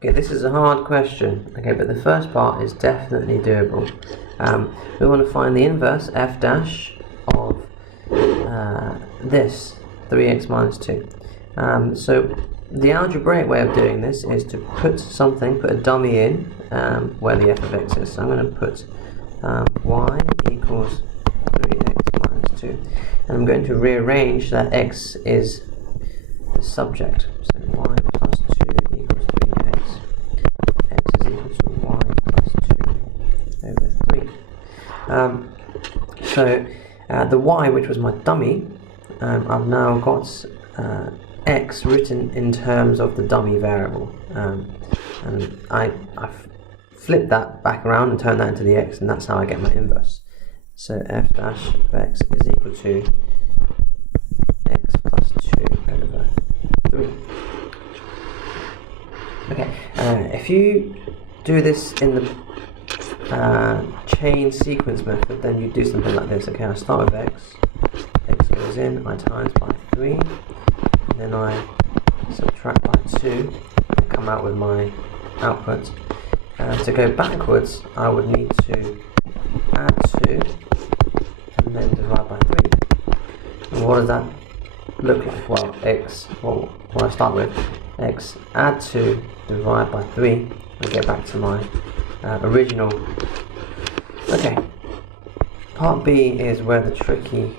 Okay, this is a hard question, okay, but the first part is definitely doable. We want to find the inverse f dash of this 3x minus 2. So the algebraic way of doing this is to put a dummy in where the f of x is. So I'm going to put y equals 3x minus 2, and I'm going to rearrange that x is the subject. So y plus 2 equals 3x. X is equal to y plus 2 over 3. So the y, which was my dummy, I've now got x written in terms of the dummy variable, and I've flipped that back around and turned that into the x, and that's how I get my inverse. So f dash of x is equal to x plus 2 over 3. Okay, if you do this in the chain sequence method, then you do something like this. Okay, I start with x goes in, I times by 3, and then I subtract by 2, and come out with my output. To go backwards, I would need to add 2, and then divide by 3. And what does that look like? Well, what I start with, x, add 2, divide by 3, and get back to my original. Okay, part B is where the tricky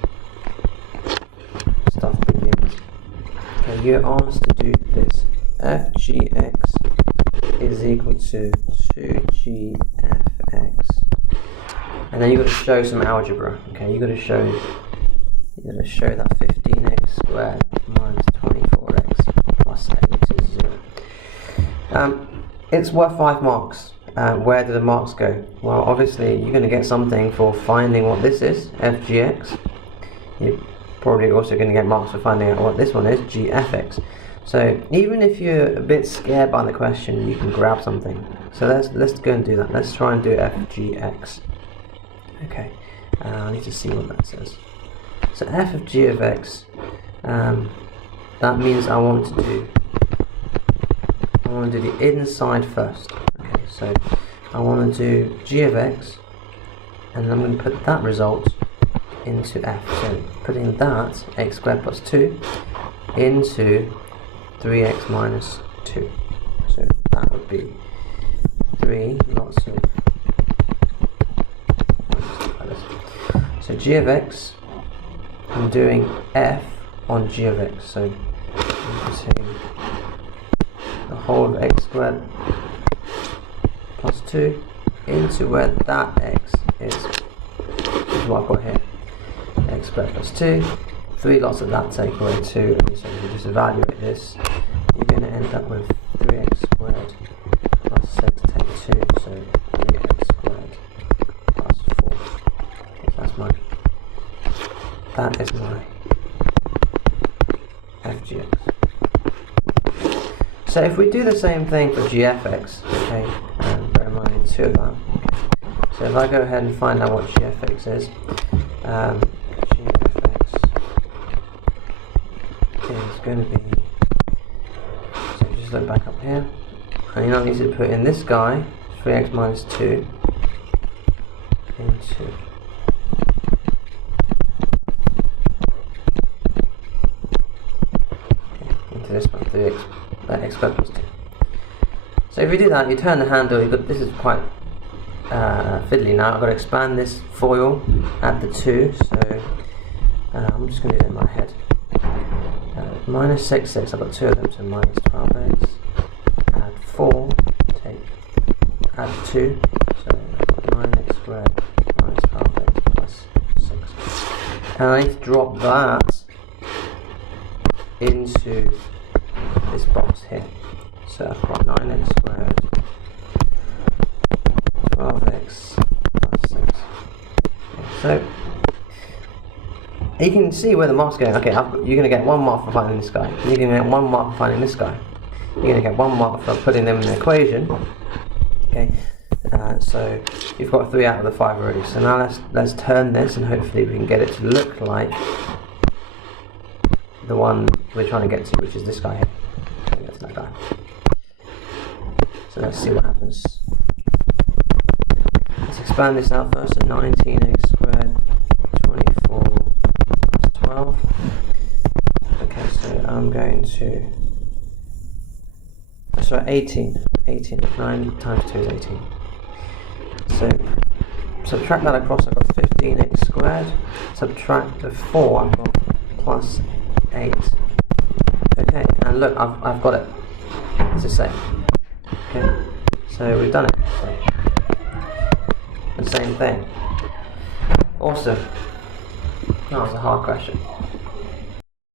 stuff begins. Okay, you're asked to do this. fgx is equal to 2gfx, and then you've got to show some algebra. Okay, you've got to show that 15x squared minus 24x plus 8 is 0. It's worth 5 marks. Where do the marks go? Well, obviously you're going to get something for finding what this is, fgx. You're probably also going to get marks for finding out what this one is, gfx. So even if you're a bit scared by the question, you can grab something. So let's go and do that. Let's try and do fgx. Okay, I need to see what that says. So f of g of x, that means I want to do the inside first. Okay, so I want to do g of x, and I'm going to put that result into f. So putting that x squared plus 2 into 3x minus 2. So that would be 3 lots of. So g of x, I'm doing f on g of x. So I'm putting the whole of x squared plus 2 into where that x is what I've got here. X squared plus 2. 3 lots of that take away 2, and so if you just evaluate this, you're going to end up with 3x squared plus 6 take 2, so 3x squared plus 4. Okay, that is my fgx. So if we do the same thing for gfx, okay, and bear in mind 2 of that. Okay. So if I go ahead and find out what gfx is, is going to be, so just look back up here, and you now need to put in this guy, 3x minus 2, into this one, 3x, x squared plus 2. So if you do that, you turn the handle, this is quite fiddly now. I've got to expand this foil, add the 2, so I'm just going to do it in my head. Minus 6, I've got 2 of them, so minus 12x, add 4, add 2, so I've got 9x squared minus 12x plus 6. And I need to drop that into this box here. So I've got 9x squared, 12x plus 6. Okay, so you can see where the mark's going. Okay, you're going to get 1 mark for finding this guy. You're going to get 1 mark for finding this guy. You're going to get 1 mark for putting them in the equation. Okay, so you've got 3 out of the 5 already. So now let's turn this, and hopefully we can get it to look like the one we're trying to get to, which is this guy here. Trying to get to that guy. So let's see what happens. Let's expand this out first. So 19x squared 24 plus 12. Okay, so I'm going to, sorry, 18. 9 times 2 is 18. So subtract that across, I've got 15x squared. Subtract the 4, I've got plus 8. Okay, and look, I've got it. It's the same. Okay, so we've done it. So, the same thing. Awesome. That was a hard question.